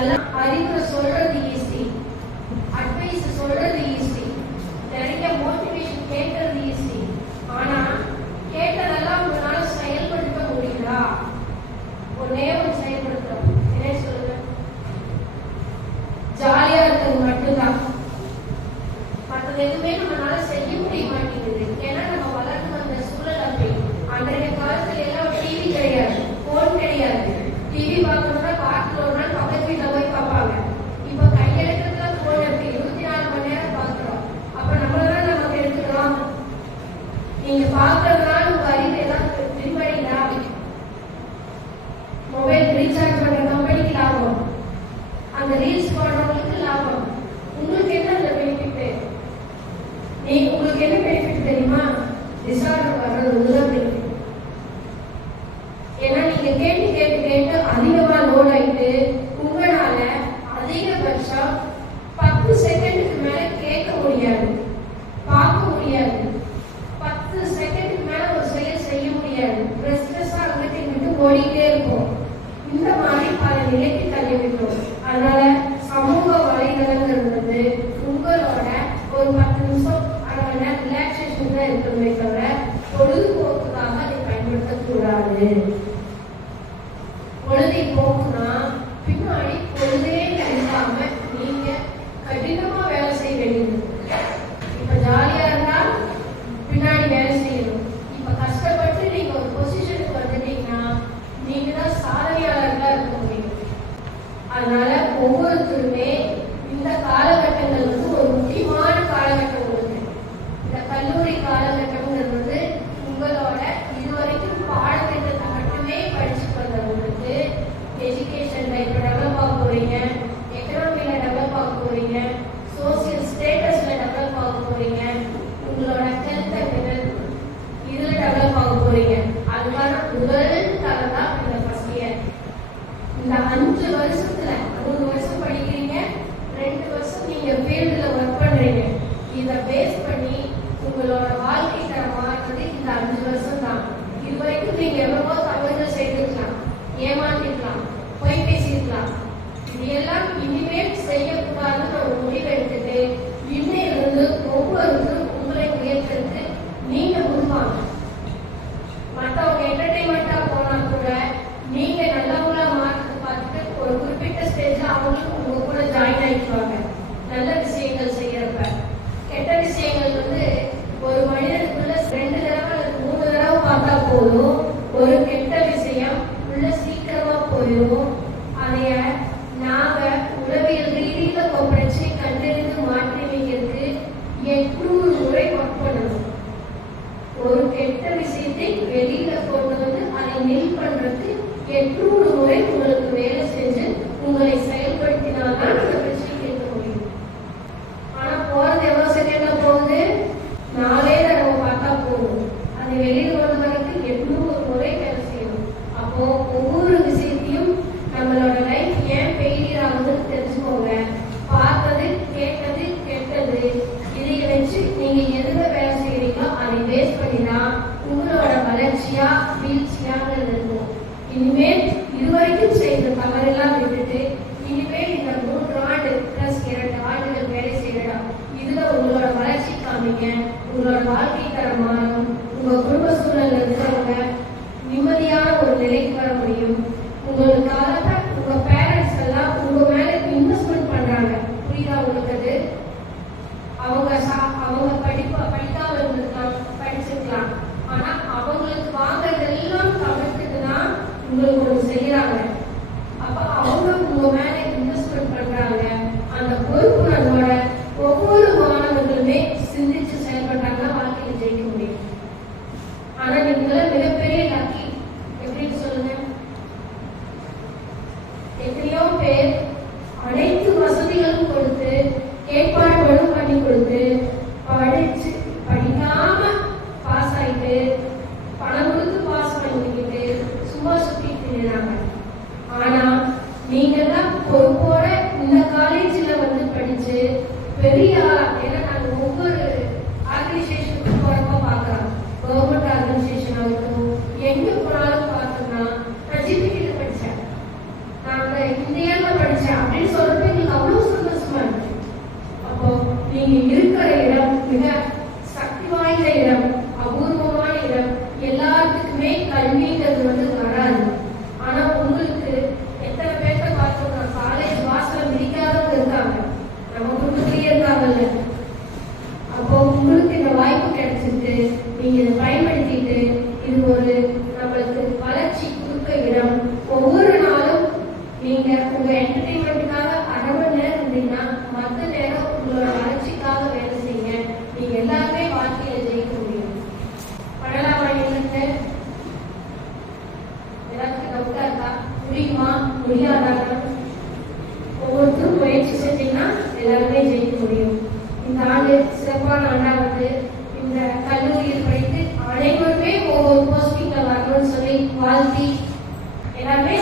அறிவுரை சொல்றது easy, advice சொல்றது ஈஸி, நிறைய மோட்டிவேஷன் கேட்கறது ஈஸி. ஆனா கேட்டதெல்லாம் உங்களால செயல்படுத்த முடியுதா? ஒன்னே ஒன்று செயல்படுத்துறோம். என்ன சொல்லுங்க? ஜாலியா இருக்கிறது மட்டும்தான். மற்றது எதுவுமே நம்மளால செய்ய முடிய மாட்டேங்குது. ஏன்னா நம்ம வளர்ந்து வந்த சூழல் அப்படி. அன்றைய காலத்துல எல்லாம் டிவி கிடையாது, போன் கிடையாது. டிவி பார்க்கணும்னா வாரத்துல ஒரு நாள் பக்கத்து வீட்டுல போய் பார்ப்பாங்க. இப்ப கையெழுத்துல போன் இருக்கு, 24 மணி நேரம் பார்க்கிறோம். அப்ப நம்மளதான் நமக்கு எடுத்துக்கிறோம். நீங்க பார்க்கறதுனால உங்க அறிவு ஏதாவது விரிவடைதா? மொபைல் ரீசார்ஜ் பண்ற கம்பெனிக்கு லாபம், அந்த ரீல்ஸ் போடுறவங்களுக்கு லாபம். உங்களுக்கு என்ன அந்த பெனிஃபிட்? உங்களுக்கு என்ன பெனிஃபிட் தெரியுமா? டிசார்டர் வர்றது இதுதான் பெனிஃபிட். ஏன்னா நீங்க கேட்டு கேட்டு கேட்டு அதிகமா லோட் ஆயிட்டு உங்களால அதிகபட்சம் 10 செகண்டுக்கு மேல கேட்க முடியாது, பார்க்க முடியாது. 10 செகண்டுக்கு மேல ஒரு செயல் செய்ய முடியாது. ரெஸ்ட்லெஸ்ஸா அங்கிட்டு இங்கிட்டு ஓடிட்டே இருக்கும். இந்த மாதிரி பல நிலைக்கு தள்ளி விட்டோம். அதனால சமூக வலைதளங்கிறது உங்களோட ஒரு 10 நிமிஷம் ரிலாக்ஸேஷன் தான் இருக்கணுமே தவிர பொழுதுபோக்குக்காக அதை பயன்படுத்தக்கூடாது. பொழுதை போக்குனா பின்னாடி பொழுதே கிடைக்காம நீங்க கடினமா வேலை செய்ய வேண்டியது. இப்ப ஜாலியா இருந்தா பின்னாடி வேலை செய்யணும். இப்ப கஷ்டப்பட்டு நீங்க ஒரு பொசிஷனுக்கு வந்துட்டீங்கன்னா நீங்க தான் சாதனையாளர்களா இருக்க முடியும். அதனால ஒவ்வொருத்தருமே இந்த காலகட்டங்கள் ஒரு முக்கியமான காலகட்டம் இருக்கு. இந்த கல்லூரி காலகட்டம்ங்கிறது உங்களோட இதுவரைக்கும் பாடத்திட்டத்தை மட்டுமே படிச்சுட்டு வந்தவங்களுக்கு எஜுகேஷன்ல இப்ப டெவலப் ஆக போறீங்க, எக்கனாமில டெவலப் ஆக போறீங்க, சோசியல் ஸ்டேட்டஸ்ல டெவலப் ஆக போறீங்க, உங்களோட ஹெல்த் இதுல டெவலப் ஆக போறீங்க. அதுக்கான முதல் தரம் தான் இந்த ஃபர்ஸ்ட் இயர். இந்த 5 வருஷத்துல 3 வருஷம் படிக்கிறீங்க, 2 வருஷம் நீங்க ஃபீல்டுல ஒர்க் பண்றீங்க. இதை பேஸ் பண்ணி உங்களோட வாழ்க்கை தரம் மாறுறது இந்த 5 வருஷம் தான். இதுவரைக்கும் நீங்க எவ்வளவோ தவறுகள் செய்திருக்கலாம், ஏமாத்திருக்கலாம், பொய் பேசியிருக்கலாம். இது எல்லாம் இனிமேல் செய்யக்கூடாதுன்னு ஒரு முடிவு எடுத்துட்டு இன்னையிலிருந்து ஒவ்வொருத்தரும் உங்களை உயர்த்துறது நீங்க உருவாங்க. மற்றவங்க என்டர்டைன்மெண்டா போனா கூட நீங்க நல்லவங்களா மாற்றத்தை பார்த்துட்டு ஒரு குறிப்பிட்ட ஸ்டேஜ்ல அவங்களும் உங்க கூட ஜாயின் ஆயிடுவாங்க. நல்ல விஷயங்கள் செய்யறப்ப கெட்ட விஷயங்கள் ஒரு மனிதனுக்குள்ள 2 தடவை 3 தடவை பார்த்தா போதும், ஒரு கெட்ட விஷயம் உள்ள சீக்கிரமா போயிடும். அதைய நாங்க உளவியல் ரீதியில கொப்படைச்சு கண்டறிந்து மாற்றி வைக்கிறதுக்கு 800 முறை ஒர்க் பண்ணணும். ஒரு கெட்ட விஷயத்தை வெளியில கொண்டு வந்து அதை நெல் பண்றதுக்கு 800 முறை உங்களுக்கு வேலை செஞ்சு உங்களை செயல்படுத்தினால்தான் அந்த பிரச்சனை கேட்க முடியும். ஆனா போறது எவ்வளவு செகண்ட்ல போகுது? 4 தடவை பார்த்தா போதும். அது வெளியில கொண்டு வரதுக்கு 800 முறை வேலை செய்யணும். அப்போ ஒவ்வொரு விஷயத்தையும் நம்மளோட லைஃப் ஏன் ஃபெயிலியர் ஆகுதுன்னு தெரிஞ்சுக்கோங்க. பார்த்தது, கேட்டது, கெட்டது இதை வச்சு நீங்க எதுல வேலை செய்யறீங்களோ அதை பேஸ் பண்ணிதான் உங்களோட வளர்ச்சியா வீழ்ச்சியாங்கிறது இருக்கும். இனிமேல் இதுவரைக்கும் செய்த தவறெல்லாம் விட்டுட்டு இனிமேல் இந்த 3 ஆண்டு பிளஸ் 2 ஆண்டுகள் வேலை செய்யலாம். இதுல உங்களோட வளர்ச்சி காமிங்க. உங்களோட வாழ்க்கை தரம் மாறும். உங்க குடும்ப சூழல்ல இருக்கிறவங்க நிம்மதியான ஒரு நிலைக்கு வர முடியும். உங்களுக்காக உங்க பேரண்ட்ஸ் எல்லாம் உங்க மேல இன்வெஸ்ட்மெண்ட் பண்றாங்க. புரியுதா உங்களுக்கு? அது அவங்க படிக்காம இருந்திருக்கலாம், படிச்சிருக்கலாம். ஆனா அவங்களுக்கு வாங்குறதெல்லாம் தவிர்த்துட்டு தான் உங்களுக்கு ஒன்று செய்யறாங்க. அப்ப அவங்க உங்க மேல இன்வெஸ்ட்மெண்ட் பண்றாங்க. அந்த பொறுப்புணர்வோட ஒவ்வொரு மாணவர்களுமே சிந்திச்சு செயல்பட்டாங்கன்னா வாழ்க்கையில ஜெயிக்க முடியும். ஆனா நீங்க மிகப்பெரிய லக்கி. எப்படின்னு சொல்லுங்க? எத்தனையோ பேர் அனைத்து வசதிகளும் கொடுத்து ஏற்பாடுகளும் பண்ணி கொடுத்து படிச்சு படிக்காம பாஸ் ஆயிட்டு பணம் கொடுத்து பாஸ் பண்ணிக்கிட்டு சும்மா சுத்திட்டு இருந்தாங்க. ஆனா நீங்க தான் பொறுப்போட இந்த காலேஜ்ல படிச்சு பெரிய ஏன்னா நாங்க ஒவ்வொரு ஆர்கனைசேஷனுக்கு போறப்ப பாக்குறோம். கவர்மெண்ட் ஆர்கனைசேஷன் ஆகட்டும், எங்க போனாலும் பார்த்தோம்னா நான் ஜிபிகிட்ட படிச்சேன், நாங்க இந்தியாவில் படிச்சேன். படிச்சேன் அப்படின்னு சொல்றது எங்களுக்கு அவ்வளவு சந்தோஷமா இருக்கு. அப்போ நீங்க இருக்கிற இடம் மிக சக்தி வாய்ந்த இடம், அபூர்வமான இடம். எல்லாத்துக்குமே கல்விங்கிறது வராது. ஆனா உங்களுக்கு எத்தனை பேர்த்த பார்த்தோம்னா காலேஜ் வாசல மிதிக்காதவங்க இருக்காங்க, நம்ம குடும்பத்திலேயே இருக்காங்கல்ல. அப்போ உங்களுக்கு இந்த வாய்ப்பு கிடைச்சிட்டு நீங்க இதை பயன்படுத்திட்டு இது ஒரு நம்மளுக்கு வளர்ச்சி கொடுக்க இடம். ஒவ்வொரு நாளும் நீங்க உங்க என்டர்டைன்மெண்ட்டுக்காக அரை மணி நேரம் இருந்தீங்கன்னா மற்ற நேரம் உங்களோட வளர்ச்சிக்காக வேலை செய்யுங்க. நீங்க எல்லாருமே வாழ்க்கையில ஜெயிக்க முடியும். பண்ணலாமா? நீங்க எல்லாத்துக்கும் டவுட்டா இருக்கா? முடியுமா முடியாதாங்க? ஒவ்வொருத்தரும் முயற்சி செஞ்சீங்கன்னா எல்லாருமே ஜெயிக்க முடியும். இந்த ஆண்டு சிறப்பான ஆண்டாவது இந்த கல்லூரியில் படித்து அனைவருமே ஒவ்வொரு போஸ்டிங்ல வரணும்னு சொல்லி வாழ்த்தி எல்லாருமே